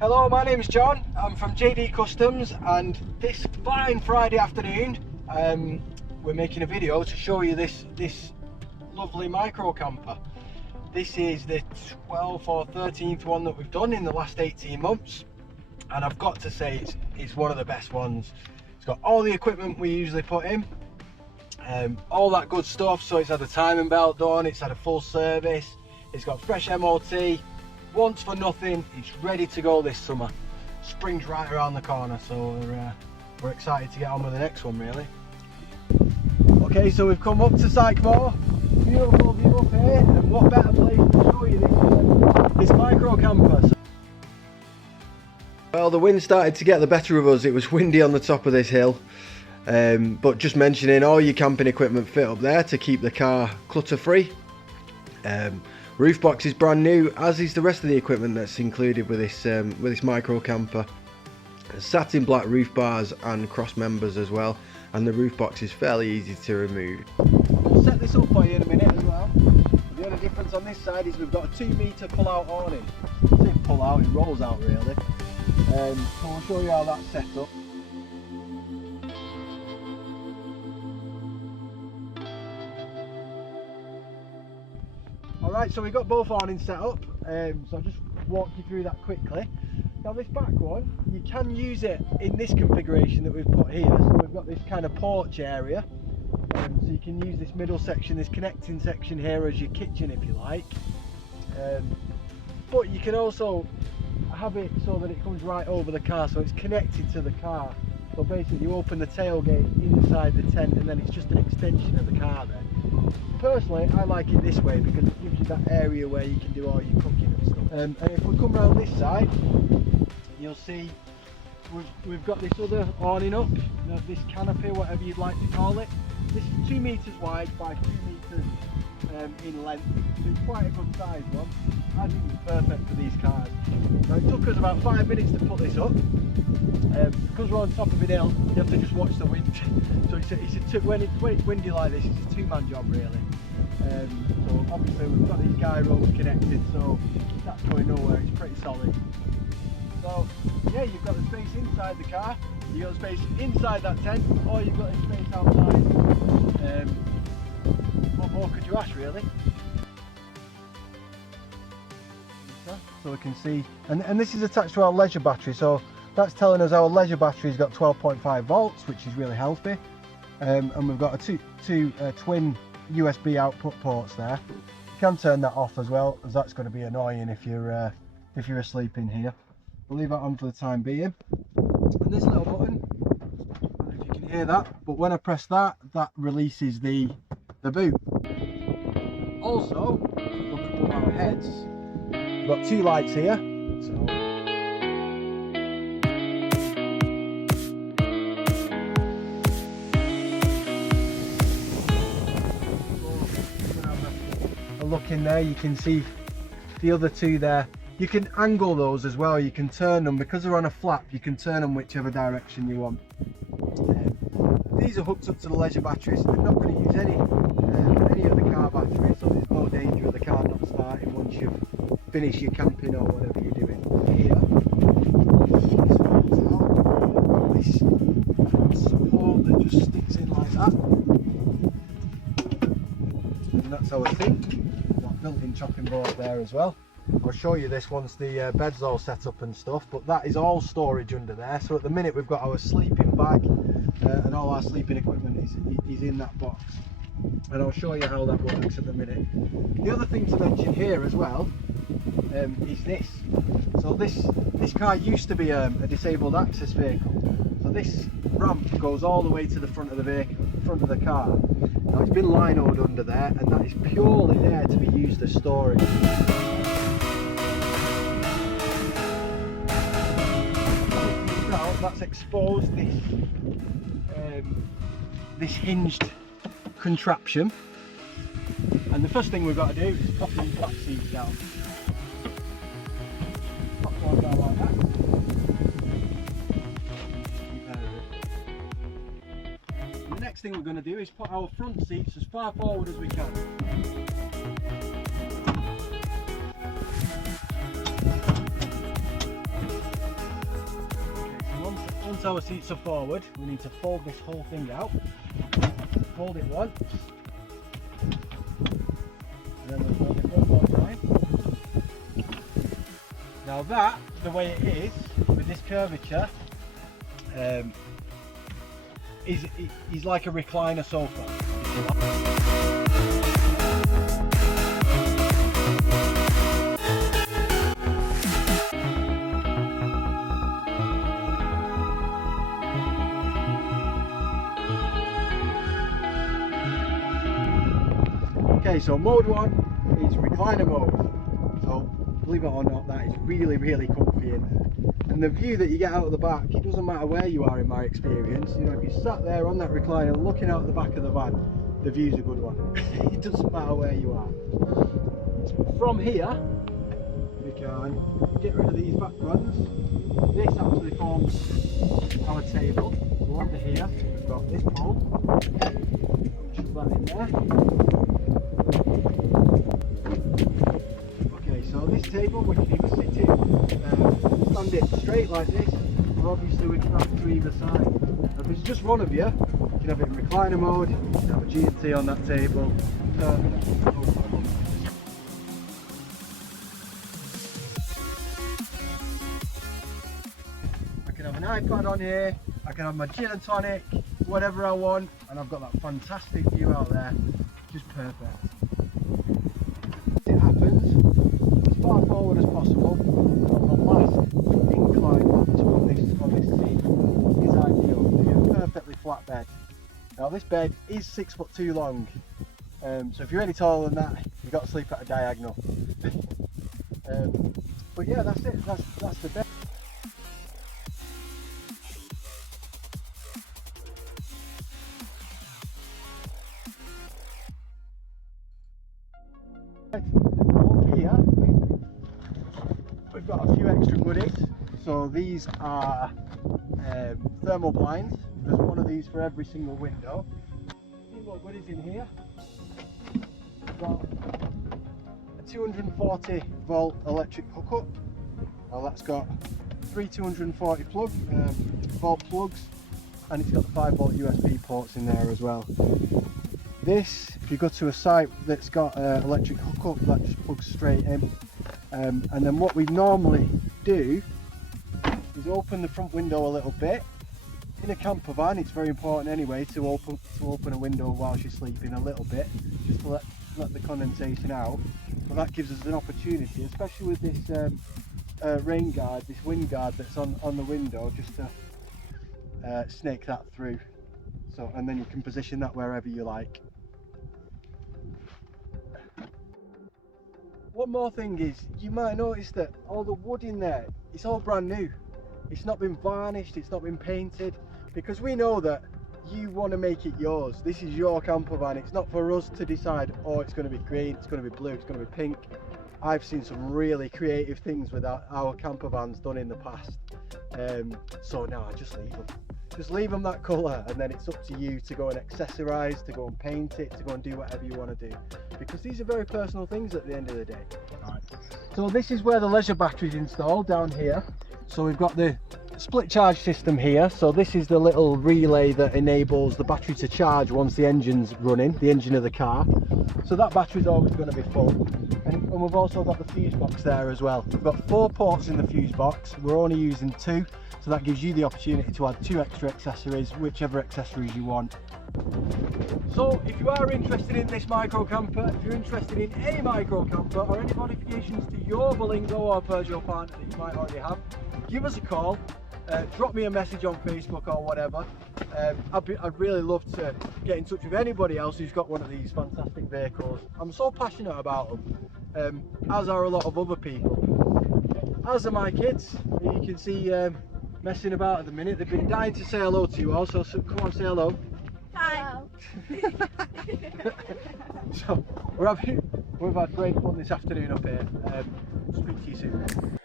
Hello, my name's John. I'm from JD Customs, and this fine Friday afternoon we're making a video to show you this lovely micro camper. This is the 12th or 13th one that we've done in the last 18 months, and I've got to say it's one of the best ones. It's got all the equipment we usually put in, all that good stuff. So it's had a timing belt done, it's had a full service, it's got fresh MOT, once for nothing. It's ready to go this summer. Spring's right around the corner, so we're excited to get on with the next one, really. Okay, so we've come up to Sycamore. Beautiful view up here, and what better place to show you this micro camper. Well, the wind started to get the better of us. It was windy on the top of this hill, but just mentioning, all your camping equipment fit up there to keep the car clutter free. Roof box is brand new, as is the rest of the equipment that's included with this micro camper. Satin black roof bars and cross members as well, and the roof box is fairly easy to remove. I'll set this up for you in a minute as well. The only difference on this side is we've got a 2-metre pull-out awning. I say pull out, it rolls out really. So I'll show you how that's set up. Alright, so we've got both awnings set up, so I'll just walk you through that quickly. Now this back one, you can use it in this configuration that we've put here. So we've got this kind of porch area, so you can use this middle section, this connecting section here as your kitchen if you like. But you can also have it so that it comes right over the car, so it's connected to the car. So basically you open the tailgate inside the tent, and then it's just an extension of the car then. Personally, I like it this way because it gives you that area where you can do all your cooking and stuff. And if we come around this side, you'll see we've got this other awning up, this canopy, whatever you'd like to call it. This is 2 metres wide by 2 metres in length, so it's quite a good size one. I think it's perfect for these cars. Now it took us about 5 minutes to put this up. Because we're on top of an hill, you have to just watch the wind. So when it's windy like this, it's a 2-man job really. So obviously we've got these guy ropes connected, so that's going nowhere. It's pretty solid. So yeah, you've got the space inside the car, you've got the space inside that tent, or you've got the space outside. What more could you ask really? So we can see, and this is attached to our leisure battery, so that's telling us our leisure battery's got 12.5 volts, which is really healthy. And we've got two twin USB output ports there. You can turn that off as well, as that's going to be annoying if you're asleep in here. We'll leave that on for the time being. And this little button, I don't know if you can hear that, but when I press that, that releases the boot. Also, if you look above our heads, we've got 2 lights here. So look in there, you can see the other 2 there. You can angle those as well, you can turn them, because they're on a flap, you can turn them whichever direction you want. These are hooked up to the leisure battery, so they're not going to use any of the car batteries, so there's no danger of the car not starting once you've finished your camping or whatever you're doing. Here, this support that just sticks in like that, and that's our thing. Built-in chopping board there as well. I'll show you this once the bed's all set up and stuff, but that is all storage under there. So at the minute we've got our sleeping bag and all our sleeping equipment is in that box, and I'll show you how that works in a minute. The other thing to mention here as well is this. So this car used to be a disabled access vehicle, so this ramp goes all the way to the front of the vehicle, front of the car. Now it's been linoed under there, and that is purely there to be used as storage. Now that's exposed this hinged contraption, and the first thing we've got to do is pop these back seats down. Pop one down like that. The next thing we're going to do is put our front seats as far forward as we can. once our seats are forward, we need to fold this whole thing out. Fold it once. And then we'll fold it one more time. Now that, the way it is, with this curvature, is like a recliner sofa. Okay, so mode 1 is recliner mode. So believe it or not, that is really, really comfy in there. And the view that you get out of the back, it doesn't matter where you are in my experience. You know, if you sat there on that recliner looking out the back of the van, the view's a good one. It doesn't matter where you are. From here, we can get rid of these back runs. This actually forms our table. So under here, we've got this pole. Shove that in there. Okay, so this table we can either sit in, stand it straight like this, or obviously we can have it to either side. If it's just one of you, you can have it in recliner mode, you can have a G&T on that table. I can have an iPad on here, I can have my gin and tonic, whatever I want, and I've got that fantastic view out there, just perfect. It happens as far forward as possible. On the last incline on this seat is ideal. You get a perfectly flat bed. Now this bed is 6 foot 2 long, so if you're any taller than that, you've got to sleep at a diagonal. But yeah, that's it. That's the bed. Up here, we've got a few extra goodies. So these are thermal blinds. There's one of these for every single window. A few more goodies in here. We've got a 240 volt electric hookup. Now that's got 3 240 volt plugs, and it's got the 5 volt USB ports in there as well. This, if you go to a site that's got electric hookup, that just plugs straight in. And then what we normally do is open the front window a little bit. In a camper van, it's very important anyway to open a window whilst you're sleeping a little bit, just to let the condensation out. But that gives us an opportunity, especially with this rain guard, this wind guard that's on the window, just to snake that through. So, and then you can position that wherever you like. One more thing is, you might notice that all the wood in there, it's all brand new. It's not been varnished, it's not been painted, because we know that you want to make it yours. This is your camper van. It's not for us to decide, oh, it's going to be green, it's going to be blue, it's going to be pink. I've seen some really creative things with our camper vans done in the past. So no, I just leave them. Just leave them that colour, and then it's up to you to go and accessorise, to go and paint it, to go and do whatever you want to do. Because these are very personal things at the end of the day. Right. So this is where the leisure battery is installed, down here. So we've got the split charge system here. So this is the little relay that enables the battery to charge once the engine's running, the engine of the car. So that battery's always going to be full. And we've also got the fuse box there as well. We've got 4 ports in the fuse box. We're only using 2. So that gives you the opportunity to add 2 extra accessories, whichever accessories you want. So if you are interested in this micro camper, if you're interested in any micro camper or any modifications to your Berlingo or Peugeot partner that you might already have, give us a call, drop me a message on Facebook or whatever. I'd really love to get in touch with anybody else who's got one of these fantastic vehicles. I'm so passionate about them, as are a lot of other people. As are my kids, you can see messing about at the minute. They've been dying to say hello to you all, so come on, say hello. Hi. So we've had great fun this afternoon up here. Speak to you soon.